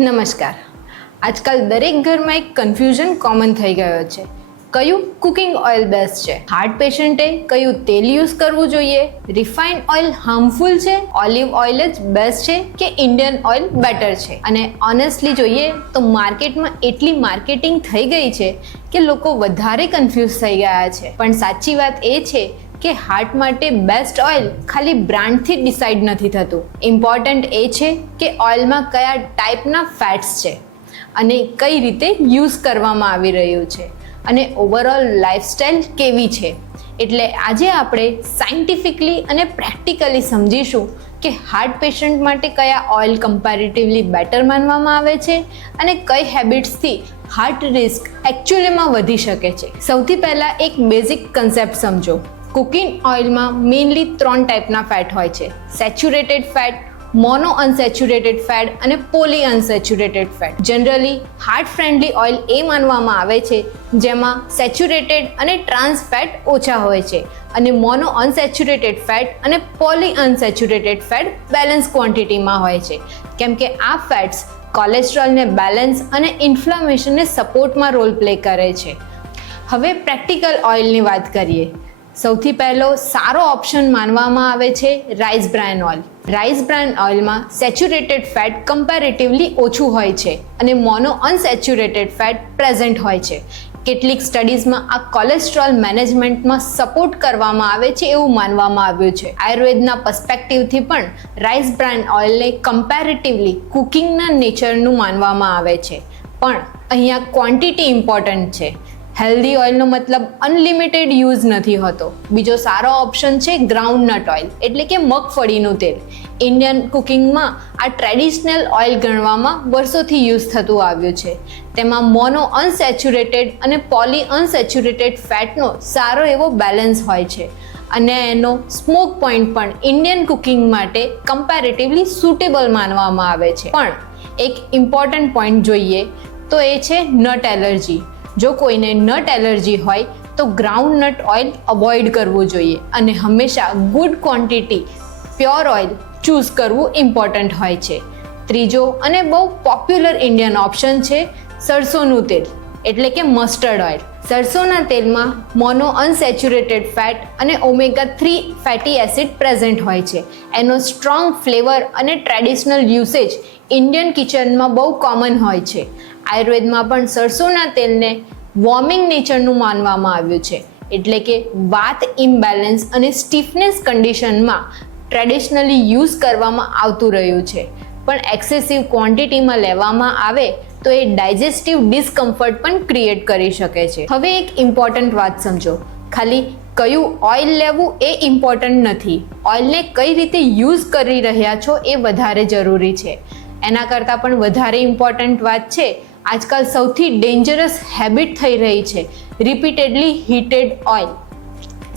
નમસ્કાર. આજકાલ દરેક ઘરમાં એક કન્ફ્યુઝન કોમન થઈ ગયો છે. કયું કુકિંગ ઓઇલ બેસ્ટ છે? હાર્ટ પેશન્ટે કયું તેલ યુઝ કરવું જોઈએ? રિફાઇન્ડ ઓઇલ હાર્મફુલ છે? ઓલિવ ઓઇલ જ બેસ્ટ છે કે ઇન્ડિયન ઓઇલ બેટર છે? અને ઓનેસ્ટલી જોઈએ તો માર્કેટમાં એટલી માર્કેટિંગ થઈ ગઈ છે કે લોકો વધારે કન્ફ્યુઝ થઈ ગયા છે. પણ સાચી વાત એ છે કે હાર્ટ માટે બેસ્ટ ઓઇલ ખાલી બ્રાન્ડથી ડિસાઇડ નથી થતું. ઇમ્પોર્ટન્ટ એ છે કે ઓઇલમાં કયા ટાઈપના ફેટ્સ છે અને કઈ રીતે યુઝ કરવામાં આવી રહ્યું છે અને ઓવરઓલ લાઈફસ્ટાઈલ કેવી છે. એટલે આજે આપણે સાયન્ટિફિકલી અને પ્રેક્ટિકલી સમજીશું કે હાર્ટ પેશન્ટ માટે કયા ઓઇલ કમ્પેરેટિવલી બેટર માનવામાં આવે છે અને કઈ હેબિટ્સથી હાર્ટ રિસ્ક એકચ્યુઅલીમાં વધી શકે છે. સૌથી પહેલાં એક બેઝિક કન્સેપ્ટ સમજો. કુકિંગ ઓઇલમાં મેઇનલી 3 ટાઈપના ફેટ હોય છે: saturated fat, mono unsaturated fat અને poly unsaturated fat. Generally heart friendly oil એ માનવામાં આવે છે જેમાં સેચ્યુરેટેડ અને ટ્રાન્સ ફેટ ઓછા હોય છે અને મોનો અનસેચ્યુરેટેડ ફેટ અને પોલી અનસેચ્યુરેટેડ ફેટ બેલેન્સ ક્વોન્ટિટીમાં હોય છે, કેમ કે આ ફેટ્સ કોલેસ્ટ્રોલને બેલેન્સ અને ઇન્ફ્લામેશનને સપોર્ટમાં રોલ પ્લે કરે છે. હવે પ્રેક્ટિકલ ઓઇલની વાત કરીએ. સૌથી પહેલો સારો ઓપ્શન માનવામાં આવે છે rice bran oil. Rice bran ઓઇલમાં સેચ્યુરેટેડ ફેટ કમ્પેરેટિવલી ઓછું હોય છે અને મોનો અનસેચ્યુરેટેડ ફેટ પ્રેઝન્ટ હોય છે. કેટલીક સ્ટડીઝમાં આ કોલેસ્ટ્રોલ મેનેજમેન્ટમાં સપોર્ટ કરવામાં આવે છે એવું માનવામાં આવ્યું છે. આયુર્વેદના પર્સપેક્ટિવથી પણ રાઈસ બ્રાન ઓઇલને કમ્પેરેટિવલી કુકિંગના નેચરનું માનવામાં આવે છે. પણ અહીંયા ક્વોન્ટિટી ઇમ્પોર્ટન્ટ છે. હેલ્ધી ઓઇલનો મતલબ અનલિમિટેડ યુઝ નથી હોતો. બીજો સારો ઓપ્શન છે ગ્રાઉન્ડનટ ઓઇલ, એટલે કે મગફળીનું તેલ. ઇન્ડિયન કુકિંગમાં આ ટ્રેડિશનલ ઓઇલ ગણવામાં વર્ષોથી યુઝ થતું આવ્યું છે. તેમાં મોનો અનસેચ્યુરેટેડ અને પોલી અનસેચ્યુરેટેડ ફેટનો સારો એવો બેલેન્સ હોય છે અને એનો સ્મોક પોઈન્ટ પણ ઇન્ડિયન કુકિંગ માટે કમ્પેરેટિવલી સુટેબલ માનવામાં આવે છે. પણ એક ઇમ્પોર્ટન્ટ પોઈન્ટ જોઈએ તો એ છે નટ એલર્જી. જો કોઈને નટ એલર્જી હોય તો ગ્રાઉન્ડનટ ઓઇલ અવોઇડ કરવું જોઈએ અને હંમેશા good quantity pure oil choose કરવું ઇમ્પોર્ટન્ટ હોય છે. ત્રીજો અને બહુ પોપ્યુલર ઇન્ડિયન ઓપ્શન છે સરસોનું તેલ, એટલે કે મસ્ટર્ડ ઓઇલ. સરસોના તેલમાં મોનો અનસેચ્યુરેટેડ ફેટ અને ઓમેગા 3 ફેટી એસિડ પ્રેઝન્ટ હોય છે. એનો સ્ટ્રોંગ ફ્લેવર અને ટ્રેડિશનલ યુસેજ ઇન્ડિયન કિચનમાં બહુ કોમન હોય છે. આયુર્વેદમાં પણ સરસોના તેલને વોર્મિંગ નેચરનું માનવામાં આવ્યું છે, એટલે કે વાત ઇમ્બેલેન્સ અને સ્ટીફનેસ કન્ડિશનમાં ટ્રેડિશનલી યુઝ કરવામાં આવતું રહ્યું છે. પણ એક્સેસિવ ક્વોન્ટિટીમાં લેવામાં આવે તો એ ડાયજેસ્ટિવ ડિસ્કમ્ફર્ટ પણ ક્રિએટ કરી શકે છે. હવે એક ઇમ્પોર્ટન્ટ વાત સમજો. ખાલી કયું ઓઇલ લેવું એ ઇમ્પોર્ટન્ટ નથી. ઓઇલને કઈ રીતે યુઝ કરી રહ્યા છો એ વધારે જરૂરી છે. એના કરતાં પણ વધારે ઇમ્પોર્ટન્ટ વાત છે આજકાલ સૌથી ડેન્જરસ હેબિટ થઈ રહી છે repeatedly heated oil.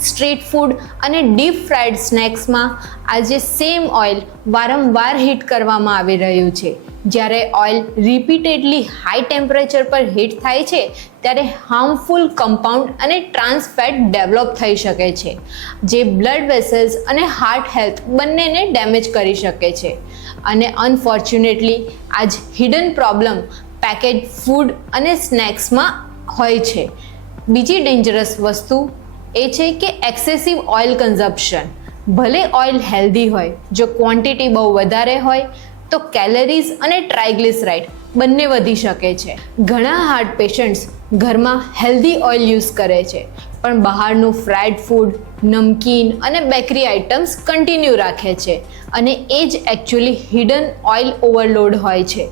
Street food અને ડીપ ફ્રાઈડ સ્નેક્સમાં આજે સેમ ઓઇલ વારંવાર હીટ કરવામાં આવી રહ્યું છે. જ્યારે ઓઇલ રિપીટેડલી હાઈ ટેમ્પરેચર પર હીટ થાય છે ત્યારે હાર્મફુલ કમ્પાઉન્ડ અને ટ્રાન્સ ફેટ ડેવલપ થઈ શકે છે, જે બ્લડ વેસલ્સ અને હાર્ટ હેલ્થ બંનેને ડેમેજ કરી શકે છે. અને અનફોર્ચ્યુનેટલી આજ હિડન પ્રોબ્લેમ પેકેજ ફૂડ અને સ્નેક્સમાં હોય છે. બીજી ડેન્જરસ વસ્તુ એ છે કે એક્સેસિવ ઓઇલ કન્ઝમ્પશન. ભલે ઓઇલ હેલ્ધી હોય, જો ક્વોન્ટિટી બહુ વધારે હોય તો કેલરીઝ અને ટ્રાઇગ્લિસરાઇડ બંને વધી શકે છે. ઘણા હાર્ટ પેશન્ટ્સ ઘરમાં હેલ્ધી ઓઇલ યુઝ કરે છે પણ બહારનું ફ્રાઈડ ફૂડ, નમકીન અને બેકરી આઇટમ્સ કન્ટિન્યુ રાખે છે અને એ જ એકચ્યુઅલી હિડન ઓઇલ ઓવરલોડ હોય છે.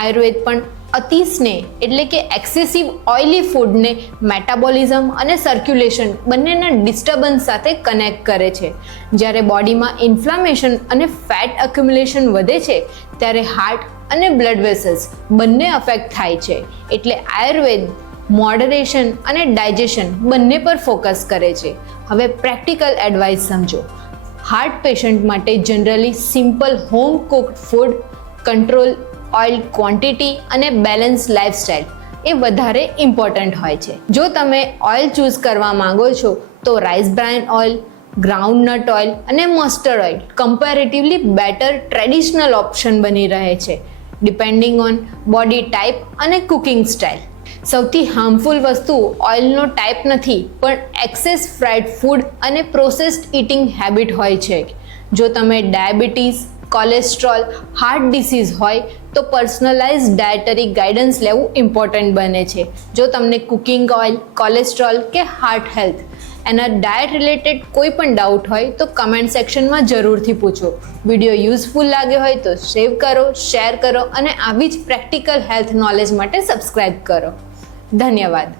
આયુર્વેદ પણ અતિ સ્નેહ એટલે કે એક્સેસિવ ઓઇલી ફૂડને મેટાબોલિઝમ અને સર્ક્યુલેશન બંનેના ડિસ્ટર્બન્સ સાથે કનેક્ટ કરે છે. જ્યારે બોડીમાં ઇન્ફ્લામેશન અને ફેટ એક્યુમ્યુલેશન વધે છે ત્યારે હાર્ટ અને બ્લડ વેસલ્સ બંને અફેક્ટ થાય છે. એટલે આયુર્વેદ મોડરેશન અને ડાયજેશન બંને પર ફોકસ કરે છે. હવે પ્રેક્ટિકલ એડવાઇસ સમજો. હાર્ટ પેશન્ટ માટે generally simple home cooked food, control oil quantity અને બેલેન્સ લાઇફસ્ટાઇલ એ વધારે ઇમ્પોર્ટન્ટ હોય છે. જો તમે ઓઇલ ચૂઝ કરવા માંગો છો તો rice bran oil, groundnut oil અને mustard oil comparatively better traditional option બની રહે છે. ડિપેન્ડિંગ ઓન બોડી ટાઈપ અને કુકિંગ સ્ટાઇલ. સૌથી હાર્મફુલ વસ્તુ ઓઇલનો ટાઈપ નથી, પણ એક્સેસ ફ્રાઈડ ફૂડ અને પ્રોસેસ્ડ ઇટિંગ હેબિટ હોય છે. જો તમે ડાયાબિટીસ, કોલેસ્ટ્રોલ, હાર્ટ ડિસીઝ હોય તો પર્સનલાઇઝ ડાયટરી ગાઈડન્સ લેવું ઇમ્પોર્ટન્ટ બને છે. જો તમને કુકિંગ ઓઇલ, કોલેસ્ટ્રોલ કે હાર્ટ હેલ્થ એના ડાયટ રિલેટેડ કોઈ પણ ડાઉટ હોય તો કમેન્ટ સેક્શનમાં જરૂરથી પૂછો. વિડીયો યુઝફુલ લાગ્યો હોય તો સેવ કરો, શેર કરો અને આવી જ પ્રેક્ટિકલ હેલ્થ નોલેજ માટે સબસ્ક્રાઇબ કરો. ધન્યવાદ.